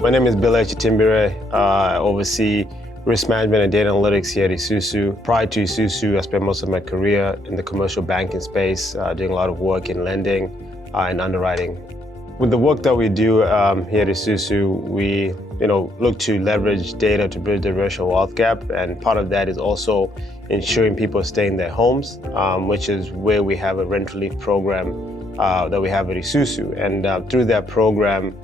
My name is Bilal Chitimbire. I oversee risk management and data analytics here at Esusu. Prior to Esusu, I spent most of my career in the commercial banking space, doing a lot of work in lending and underwriting. With the work that we do here at Esusu, we look to leverage data to bridge the racial wealth gap, and part of that is also ensuring people stay in their homes, which is where we have a rent relief program that we have at Esusu. And through that program,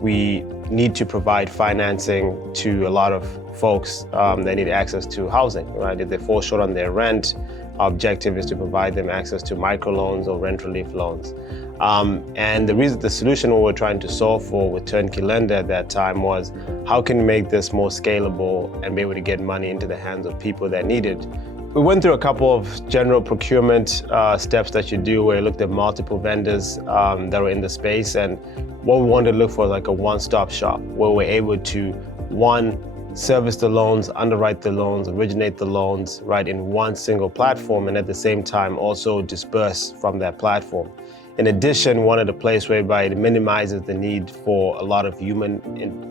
we need to provide financing to a lot of folks that need access to housing, right? If they fall short on their rent, our objective is to provide them access to microloans or rent relief loans. And the solution we were trying to solve for with TurnKey Lender at that time was, how can we make this more scalable and be able to get money into the hands of people that need it? We went through a couple of general procurement steps that you do, where you looked at multiple vendors that were in the space, and what we wanted to look for is like a one-stop shop where we're able to, one, service the loans, underwrite the loans, originate the loans, right, in one single platform, and at the same time also disperse from that platform. In addition, wanted a place whereby it minimizes the need for a lot of human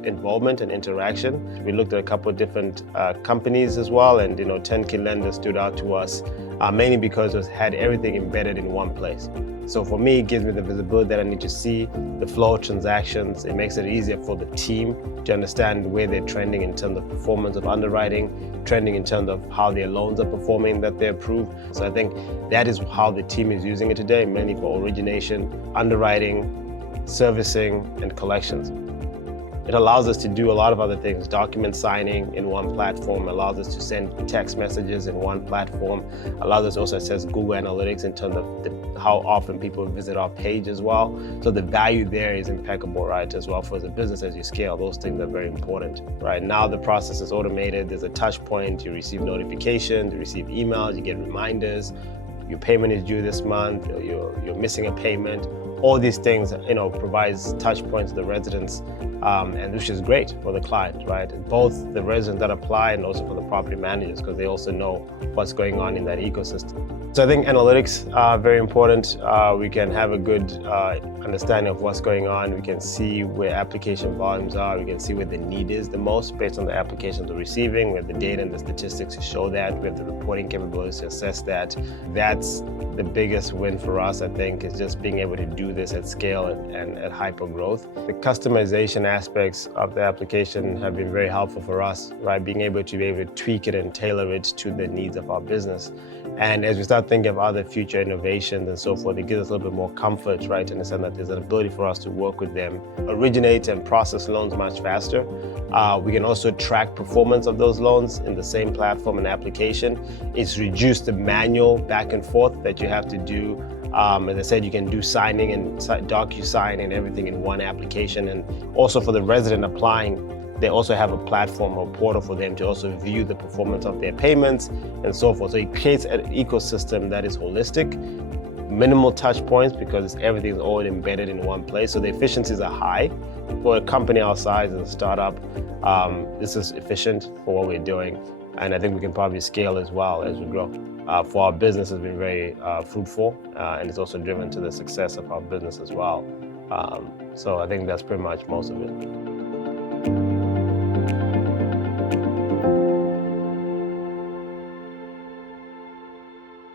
involvement and interaction. We looked at a couple of different companies as well, and TurnKey Lender stood out to us mainly because it had everything embedded in one place. So for me, it gives me the visibility that I need to see, the flow of transactions. It makes it easier for the team to understand where they're trending in terms of performance of underwriting, trending in terms of how their loans are performing that they approve. So I think that is how the team is using it today, mainly for origination, underwriting, servicing, and collections. It allows us to do a lot of other things. Document signing in one platform, allows us to send text messages in one platform, allows us also to access Google Analytics in terms of how often people visit our page as well. So the value there is impeccable, right, as well for the business as you scale. Those things are very important, right? Now the process is automated. There's a touch point. You receive notifications, you receive emails, you get reminders. Your payment is due this month, you're missing a payment. All these things, provides touch points to the residents, and which is great for the client, right? Both the residents that apply and also for the property managers, because they also know what's going on in that ecosystem. So I think analytics are very important. We can have a good understanding of what's going on. We can see where application volumes are. We can see where the need is the most based on the applications we're receiving. We have the data and the statistics to show that. We have the reporting capabilities to assess that. That's the biggest win for us, I think, is just being able to do this at scale and at hyper growth. The customization aspects of the application have been very helpful for us, right? Being able to tweak it and tailor it to the needs of our business. And as we start thinking of other future innovations and so forth, it gives us a little bit more comfort, right? To understand that there's an ability for us to work with them, originate and process loans much faster. We can also track performance of those loans in the same platform and application. It's reduced the manual back and forth that you have to do. As I said, you can do signing and DocuSign and everything in one application. And also for the resident applying, they also have a platform or portal for them to also view the performance of their payments and so forth. So it creates an ecosystem that is holistic, minimal touch points because everything is all embedded in one place. So the efficiencies are high. For a company our size as a startup, this is efficient for what we're doing. And I think we can probably scale as well as we grow. For our business, it's been very fruitful, and it's also driven to the success of our business as well. So I think that's pretty much most of it.